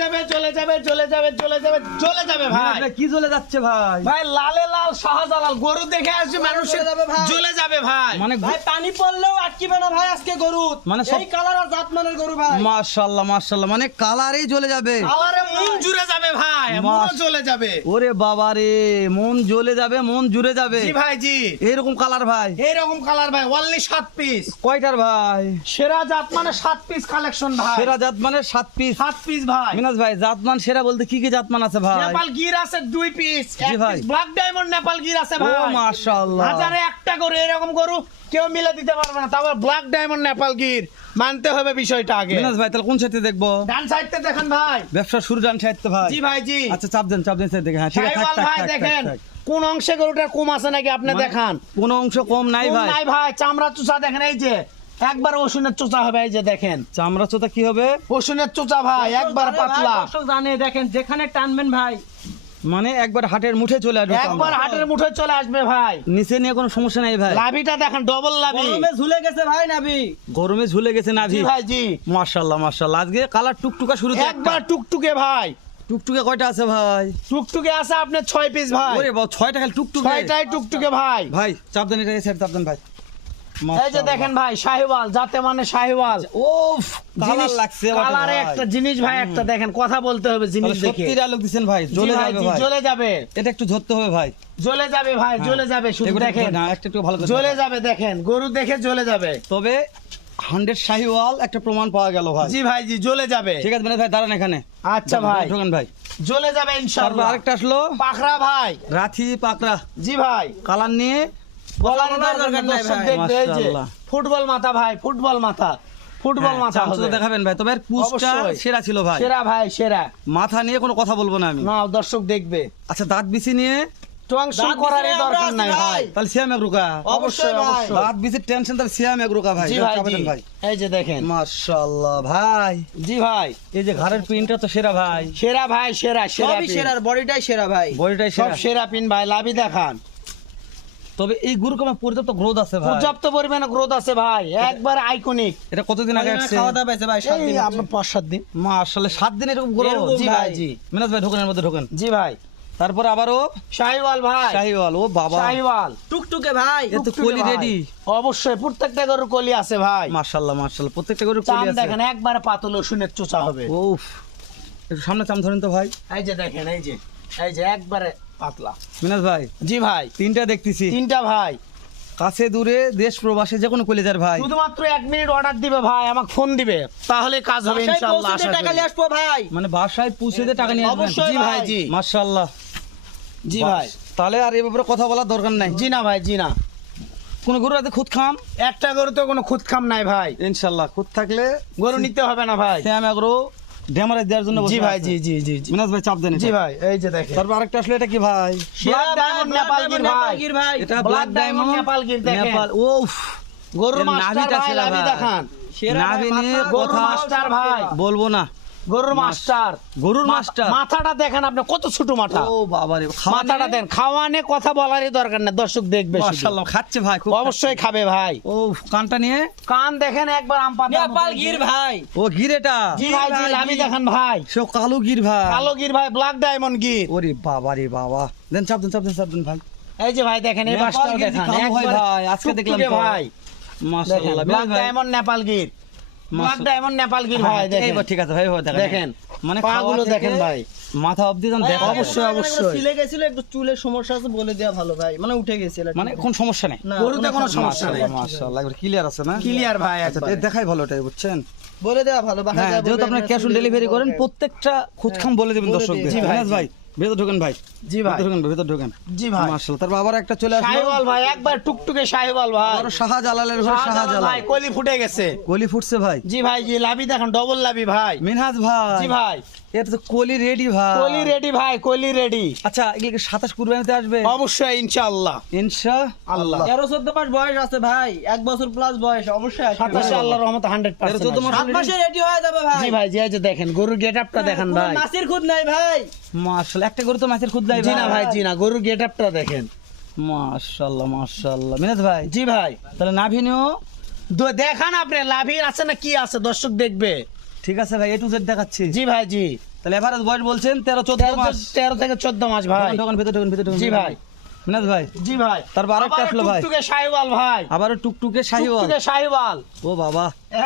যাবে ভাই। কি জ্বলে যাচ্ছে ভাই? ভাই লালে লাল শাহজালাল গরু দেখে আসছে মানুষের জ্বলে যাবে ভাই। মানে ভাই পানি পড়লেও আটকিবে না ভাই আজকে গরু, মানে এই কালার আর জাতমানের গরু ভাই। মাশাআল্লাহ মাশাআল্লাহ, মানে কালারেই জ্বলে যাবে। কালারে মন জুড়ে যাবে ভাই, মন জ্বলে যাবে। ওরে বাবা রে, মন জ্বলে যাবে, মন জুড়ে যাবে। জি ভাই জি, এরকম কালার ভাই, এইরকম কালার ভাই, অনলি 7 পিস। কয়টার ভাই? সেরা জাত মানে 7 পিস কালেকশন ভাই। সেরা জাত মানে 7 পিস। 7 পিস ভাই। মিনাজ ভাই, জাতমান সেরা বলতে কি কি জাতমান আছে ভাই? নেপাল গির আছে 2 পিস, জি 1 ভাই। Piece black diamond Nepal Gir আছে ও ভাই। মাশাআল্লাহ, হাজারে একটা গরু, এরকম গরু কেউ মিলে দিতে পারবে না। তারপর ব্ল্যাক ডায়মন্ড নেপাল গির মানতে হবে বিষয়টা আগে। মিনাজ ভাই তাহলে কোন সাইডে দেখবো? ডান সাইডতে দেখেন ভাই। ব্যবসা শুরু ডান সাইডতে ভাই। জি ভাই জি। আচ্ছা চাপ দেন সাইড দেখে। হ্যাঁ ঠিক আছে, শাহিওয়াল ভাই দেখেন কোন অংশে গরুটার কম আছে নাকি আপনি দেখান। কোন অংশ কম নাই কম ভাই? নাই ভাই, চামড়া চোচা দেখেন, এই যে একবার ওষুনের চোচা হবে, এই যে দেখেন চামড়া চোতা কি হবে? ওষুনের চোচা ভাই, একবার পাতলা। দর্শক জানে, দেখেন যেখানে টানবেন ভাই মানে একবার হাটের মুঠে চলে আসবে। একবার হাটের মুঠোয় চলে আসবে ভাই। নিচে নিয়ে কোনো সমস্যা নাই ভাই। লাভিটা দেখেন, ডবল লাভি। গরমে ঝুলে গেছে ভাই নাভি। গরমে ঝুলে গেছে নাভি। জি ভাই জি। মাশাআল্লাহ মাশাআল্লাহ, আজকে কালার টুকটুকা শুরু। একবার টুকটুকে ভাই। টুকটুকে কয়টা আছে ভাই? টুকটুকে আছে আপনার 6 পিস ভাই। ওরে বাবা, 6টা খালি টুকটুকে। 6টাই টুকটুকে ভাই। ভাই চাপ দেন, এটা সাইড চাপ দেন ভাই। এই যে দেখেন ভাই, শাহিওয়াল জাতে মানে শাহিওয়াল। ওফ, কালার লাগছে। কালারে একটা জিনিস ভাই, একটা দেখেন, কথা বলতে হবে জিনিস দেখে। সত্যি ডায়লগ দিবেন ভাই, জ্বলে যাবে ভাই। জ্বলে যাবে, এটা একটু ধরতে হবে ভাই। জ্বলে যাবে ভাই, জ্বলে যাবে। শুধু এগুলো দেখেন না, একটু ভালো করে জ্বলে যাবে, দেখেন গরু দেখে জ্বলে যাবে। তবে 100 শাহিওয়াল একটা প্রমাণ পাওয়া গেল ভাই। জি ভাই জি, জ্বলে যাবে। ঠিক আছে ভাই, দাঁড়ান এখানে। আচ্ছা ভাই, ঢোকেন ভাই। জ্বলে যাবে তারপর ইনশাআল্লাহ। আরেকটা আসলো পাখরা ভাই। রাথি পাকড়া। জি ভাই, কালার নিয়ে বলার দরকার নাই ভাই। ভাই। দেখবে এই যে মাশাআল্লাহ। ফুটবল মাথা ভাই, ফুটবল মাথা, ফুটবল মাথা চামচুটা হবে। দেখাবেন ভাই। তবে পুষ্টা অবশ্যই। সেরা ছিল ভাই। সেরা ভাই, সেরা। মাথা নিয়ে কোনো কথা বলবো না আমি। না, দর্শক দেখবে। আচ্ছা, দাঁত বিছি নিয়ে টংসং করার দরকার নাই ভাই। তাহলে সিয়াম এক রুকা। অবশ্যই অবশ্যই। দাঁত বিচির টেনশন, তাহলে সিয়াম এক রুকা ভাই। জি ভাই চাপাতেন জি। ভাই। এই যে দেখেন। মাশাআল্লাহ ভাই, জি ভাই, এই যে ঘাড়ের প্রিন্টটা তো সেরা ভাই। সেরা ভাই, সেরা সেরা সবই পিন। সেরার, বডিটাই সেরা ভাই। বডিটাই সব সেরা। সেরা পিন ভাই, লাভি দেখান। তবে এই গরু কমে পর্যাপ্ত গ্রোথ আছে ভাই। পর্যাপ্ত পরিমাণে গ্রোথ আছে ভাই, একবার আইকনিক। এটা কতদিন আগে আসছে? খাওয়া দাওয়া পাইছে ভাই 7 এই দিন। আপনার 5-7 দিন। মাশাআল্লাহ, 7 দিন এরকম গ্রোথ। এরকম জি ভাই জি। মিনাজ ভাই ঢোকেন, এর মধ্যে ঢোকেন। জি ভাই, তারপরে আবারও শাহিওয়াল ভাই। শাহিওয়াল। ও বাবা, শাহিওয়াল টুকটুকে ভাই। এ তো কলি ভাই। রেডি। অবশ্যই প্রত্যেকটা গরুর কলি আছে ভাই। মাশাআল্লাহ মাশাআল্লাহ, প্রত্যেকটা গরু চাম কলি আছে। দেখেন, একবার পাতল ওষুনের চোচা হবে। উফ, একটু সামনে চাম ধরেন তো ভাই। এই যে দেখেন, এই যে একবারে পাতলা। মিনাজ ভাই, জি ভাই, তিনটা দেখতেছি। 3টা ভাই। কাছে দূরে দেশ প্রবাসে যে কোনো কলিজার ভাই। শুধুমাত্র 1 মিনিট অর্ডার দিবে ভাই, আমাকে ফোন দিবে, তাহলে কাজ হবে বাসায় ইনশাআল্লাহ। পৌঁছে দিয়ে আশা টাকা করি। নিয়ে আসবো ভাই। মানে বাসায় পৌঁছে দিয়ে টাকা নিয়ে আসবেন। অবশ্যই জি ভাই জি। মাশাআল্লাহ। জি ভাই। তাহলে আর এই ব্যাপারে কথা বলার দরকার নাই। জি না ভাই, জি না। কোন গরু আছে খুদ খাম? একটা গরু তো কোনো খুদ খাম নাই ভাই। ইনশাআল্লাহ খুদ থাকলে গরু নিতে হবে না ভাই। শ্যাম এগ্রো ড্যামারে দেওয়ার জন্য বসে জি ভাই আছে। জি জি জি জি। মিনাজ ভাই চাপ দেন। জি এটা। ভাই, এই যে দেখেন। তারপর আরেকটা আসলে এটা কি ভাই? ব্ল্যাক ডায়মন্ড নেপাল গির ভাই। গির ভাই। এটা black black diamond diamond Nepal Gir দেখেন। নেপাল। উফ, গরুর এর মাস্টার নাভিটা ভাই, সেরা লাভি ভাই। দেখান। সেরা নাভি ভাই, নিয়ে মাথা- গরুর কথা মাস্টার ভাই। বলবো না। গরুর মাস্টার। গরুর মাস্টার। মাথাটা দেখেন আপনি, কত ছোট মাথা। ও বাবা রে, মাথাটা দেন, খাওয়ানে কথা বলারই দরকার না, দর্শক দেখবে শুধু। মাশাআল্লাহ, খাচ্ছে ভাই খুব। অবশ্যই খাবে ভাই। ও কানটা নিয়ে। কান দেখেন একবার আম পাতা। নেপাল গির ভাই। ও গিরেটা। জি ভাই জি, লাভি দেখেন ভাই। সে কালো গির ভাই। কালো গির ভাই, ব্ল্যাক ডায়মন্ড গির। ওরে বাবা রে বাবা, দেন চাপ দেন ভাই। এই যে ভাই দেখেন, এই নেপাল বাসটাও গির দেখেন কালো হয় একবার ভাই, আজকে দেখলাম টুকটুকে তো। ভাই। মাশাআল্লাহ, ব্ল্যাক ভাই। Diamond Nepal Gir. Black diamond Nepal Gir ভাই, হ্যাঁ, দেখেন। এইবার ঠিক আছে ভাই, ভাই দেখেন, মানে পাগুলো খাওয়া দেখেন থেকে ভাই। মাথা অবধি দেন দেখা। অবশ্যই, অবশ্যই। ছিলে গেছিল, একটু চুলের সমস্যা আছে বলে দেওয়া ভালো ভাই, মানে উঠে গেছিল। মানে কোন সমস্যা নেই। না, গরুতে কোনো সমস্যা নেই। মাশাআল্লাহ, একবার ক্লিয়ার আছে না? ক্লিয়ার ভাই আচ্ছা, একবার। এর দেখাই ভালো ওটাই, বুঝছেন? বলে দেওয়া ভালো। বাসায় হ্যাঁ, যা যেহেতু বলবে, আপনারা এখানে ক্যাশ অন চুলে ডেলিভারি বলবে। করেন, প্রত্যেকটা খুদখাম বলে দেবেন বলে দর্শকদের। দিই। জি ভাই, মিনাজ ভাই, ভেতর ঢোকেন ভাই। জি ভাই। ভেতর ঢোকেন। জি ভাই। মাশাআল্লাহ, তারপর আবার একটা চলে আসলো। শাহিওয়াল ভাই, একবার টুকটুকে শাহিওয়াল ভাই। আবার শাহজালালের ঘরে শাহজালাল শাহজালাল। ভাই, কলি ফুটে গেছে। কলি ফুটছে ভাই। জি ভাই জি, লাভি দেখেন, ডবল লাভি ভাই। মিনহাজ ভাই। জি ভাই, এটা তো কলি রেডি ভাই। কলি রেডি ভাই, কলি রেডি। আচ্ছা, এগুলো কি 27 কুরবানিতে আসবে? অবশ্যই ইনশাআল্লাহ। ইনশাআল্লাহ। 13-14 মাস বয়স আছে ভাই, 1 বছর প্লাস বয়স, অবশ্যই আসবে। 27 আল্লাহর রহমতে 100% 14 মাস 7 মাসে রেডি হয়ে যাবে ভাই। জি ভাই জি, এই যে দেখেন গরুর গেটআপটা দেখেন কোনো ভাই। মাছের খুদ নাই ভাই। মাশাআল্লাহ, একটা গরু তো মাছের খুদ দেয় জি না ভাই, জি না, গরুর গেটআপটা দেখেন। মাশাআল্লাহ মাশাআল্লাহ। মিনাজ ভাই, জি ভাই, তাহলে নাভি নিও। দেখান আপনি লাভি আছে না কি আছে, দর্শক দেখবে। ঠিক আছে ভাই, এ টু জেড দেখাচ্ছি। জি ভাই জি। তাহলে এভারেজ বয়স বলছেন 13-14 মাস। 13 থেকে 14 মাস ভাই। ঢোকান ভিতরে, ঢোকান ভিতরে, ঢোকান। জি ভাই। মিনাজ ভাই, জি ভাই। তারপর আরেকটা আসলো ভাই। টুকটুকে শাহিওয়াল ভাই। আবারও টুকটুকে শাহিওয়াল। টুকটুকে শাহিওয়াল। ও বাবা,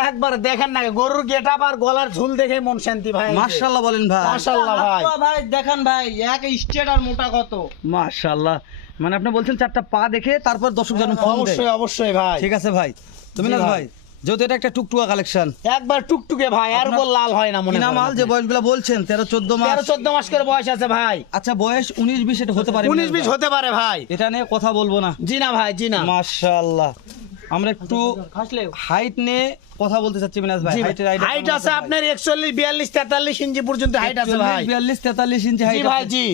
একবার দেখেন না গরুর গেটআপ আর গলার ঝুল দেখে মন শান্তি ভাই। মাশাআল্লাহ বলেন ভাই। মাশাআল্লাহ ভাই। হাত পা ভাই দেখান ভাই, এক স্টেট আর মোটা কত। মাশাআল্লাহ, মানে আপনি বলছেন 4টা পা দেখে তারপর দর্শক জন ফোন দেয়। অবশ্যই অবশ্যই ভাই। ঠিক আছে ভাই। তো মিনাজ জি ভাই। ভাই, যেহেতু এটা একটা টুকটুকা কালেকশন, একবার টুকটুকে ভাই, আর বল লাল হয় না মনে ইনামাল যে বয়সগুলো বলছেন 13-14 মাস। 13-14 মাস করে বয়স আছে ভাই। আচ্ছা, বয়স 19-20 এটা হতে পারে। 19-20 হতে পারে ভাই। এটা নিয়ে কথা বলবো না। জি না ভাই, জি না। মাশাআল্লাহ, আমরা একটু হাইট নিয়ে কথা বলতে চাচ্ছি মিনাজ ভাই। জি ভাই। হাইটের আইডিয়া হাইট আছে আপনার 41, 42, 43 ইঞ্চি পর্যন্ত হাইট আছে ভাই। 42-43 ইঞ্চি জি হাইট ভাই আছে। জি।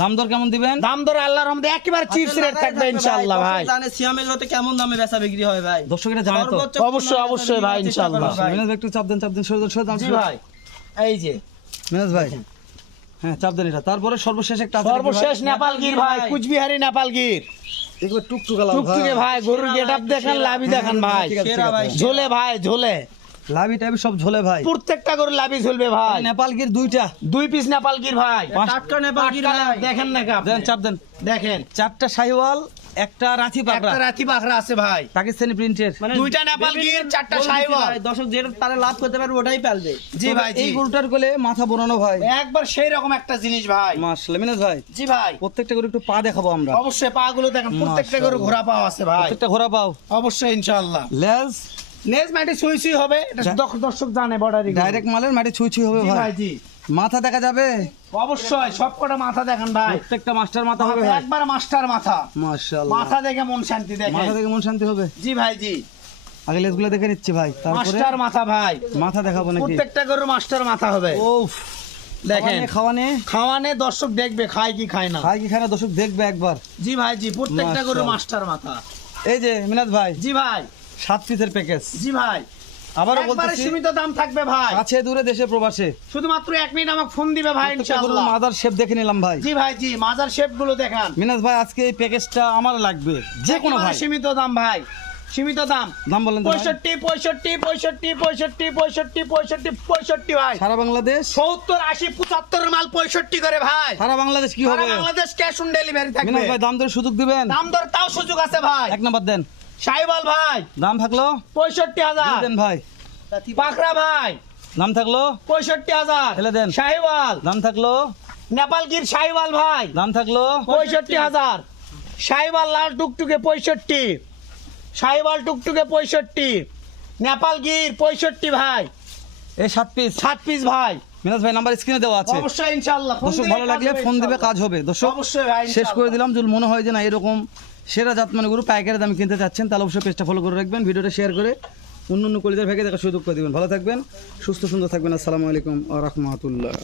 দাম দর কেমন দিবেন? দাম দর আল্লাহর রহমতে একেবারে চিপস রেট থাকবে ইনশাআল্লাহ ভাই। জানে সিয়ামের হতে কেমন দামে বেচা বিক্রি হয় ভাই। দর্শক এটা জানে তো। সর্বোচ্চ অবশ্যই, অবশ্যই ভাই, ইনশাআল্লাহ। মিনাজ ভাই একটু চাপ দেন, চাপ দেন, সরে দাম। জি ভাই। এই যে মিনাজ ভাই, হ্যাঁ চাপ দেন এটা। তারপরে সর্বশেষ একটা আছে নাকি ভাই? সর্বশেষ নেপালগির ভাই, কুচবিহারি নেপালগির। একবার টুকটুকা লাল টুকটুকে ভাই, গরুর গেটআপ দেখেন, লাভি দেখেন ভাই। ঠিক আছে, সেরা ভাই। ঝোলে ভাই, ঝোলে। লাভি টাইপের সব ঝোলে ভাই। প্রত্যেকটা গরুর লাভি ঝুলবে ভাই। নেপালগির দুইটা। 2 পিস নেপালগির ভাই। টাটকা নেপালগির টাটকা ভাই। দেখেন না কাপ। দেন, চাপ দেন। দেখেন 4টা শাহিওয়াল, একটা রাথি একটা পাকড়া, রাতি বাখরা আছে ভাই। পাকিস্তানি প্রিন্টের। মানে 2টা নেপালগির, 4টা বলে দিছি শাহিওয়াল। ভাই, দর্শক যেটা তারা লাভ করতে পারবে ওটাই পালবে। জি ভাই জি। এই গরুটার কোলে মাথা বোনানো ভাই। একবার সেই রকম একটা জিনিস ভাই। মাশাআল্লাহ মিনাজ ভাই, জি ভাই। প্রত্যেকটা গরু একটু পা দেখাবো আমরা। অবশ্যই পা গুলো দেখেন, প্রত্যেকটা গরু ঘোরা পাও আছে ভাই। প্রত্যেকটা ঘোড়া পাও। অবশ্যই ইনশাআল্লাহ। লেজ নেজ মাটি সুই সুই হবে, এটা দর্শক জানে বর্ডারি। ডাইরেক্ট মালের মাটি ছুঁই ছুঁই হবে জি ভাই। ভাই জি। মাথা দেখা যাবে, অবশ্যই সব কটা মাথা দেখেন ভাই। প্রত্যেকটা মাস্টার মাথা হবে ভাই। একবার মাস্টার মাথা। মাশাআল্লাহ, মাথা দেখে মন শান্তি দেখে। মাথা দেখে মন শান্তি হবে। জি ভাই জি। আগে লেজগুলো দেখে নিচ্ছি ভাই, তারপরে মাস্টার মাথা ভাই। মাথা দেখাবো নাকি? প্রত্যেকটা গরু মাস্টার মাথা হবে। ওফ, দেখেন খাওয়ানে খাওয়ানে দর্শক দেখবে খায় কি খায় না। খাই কি খায় না দর্শক দেখবে একবার। জি ভাই জি। প্রত্যেকটা গরু মাশাআল্লাহ। মাস্টার মাথা। এই যে মিনাজ ভাই, জি ভাই 7 পিসের প্যাকেজ। জি ভাই। আবারও একবারে বলতেছি, সীমিত দাম থাকবে ভাই। কাছে দূরে দেশে প্রবাসে শুধুমাত্র 1 মিনিট আমাকে ফোন দিবে ভাই ইনশাআল্লাহ। মাদার শেপ দেখে নিলাম ভাই। জি ভাই জি। মাজার শেপ গুলো দেখান। মিনাজ ভাই, আজকে এই প্যাকেজটা আমার লাগবে, যে কোনো একেবারে ভাই। সীমিত দাম ভাই, সীমিত দাম। দাম বলেন তো ভাই। 65 65 65 65 65 65 65 ভাই। সারা বাংলাদেশ, 70 80 75 মাল 65 করে ভাই। সারা বাংলাদেশ কি সারা হবে? বাংলাদেশ ক্যাশ অন ডেলিভারি থাকবে। মিনাজ ভাই, দাম দরে সুযোগ দিবেন? দাম দর তাও সুযোগ আছে ভাই। 1 নাম্বার দেন। শাহিওয়াল ভাই দাম থাকলো 65,000। দেন ভাই। পাকড়া ভাই দাম থাকলো 65,000। এলে দেন। শাহিওয়াল দাম থাকলো নেপালগির শাহিওয়াল ভাই দাম থাকলো 65,000। শাহিওয়াল লাল টুকটুকে 65। শাহিওয়াল টুকটুকে 65। নেপালগির 65 ভাই। এই 7 পিস। 7 পিস ভাই। মিনাজ ভাই নাম্বার স্ক্রিনে দেওয়া আছে। অবশ্যই ইনশাআল্লাহ। ফোন দর্শক দিলে ভালো কাজ লাগলে হবে ফোন দিবে, ইনশাআল্লাহ। কাজ হবে। দর্শক অবশ্যই ভাই শেষ করে ইনশাআল্লাহ। দিলাম। যদি মনে হয় যে না এরকম সেরা জাত মানে গরু পাইকারি দামে কিনতে চাচ্ছেন, তাহলে অবশ্যই পেজটা ফলো করে রাখবেন, ভিডিওটা শেয়ার করে অন্য কলিজার ভাগে দেখার সুযোগ করে দিবেন। ভালো থাকবেন, সুস্থ সুন্দর থাকবেন। আসসালামু আলাইকুম ওয়া রাহমাতুল্লাহ।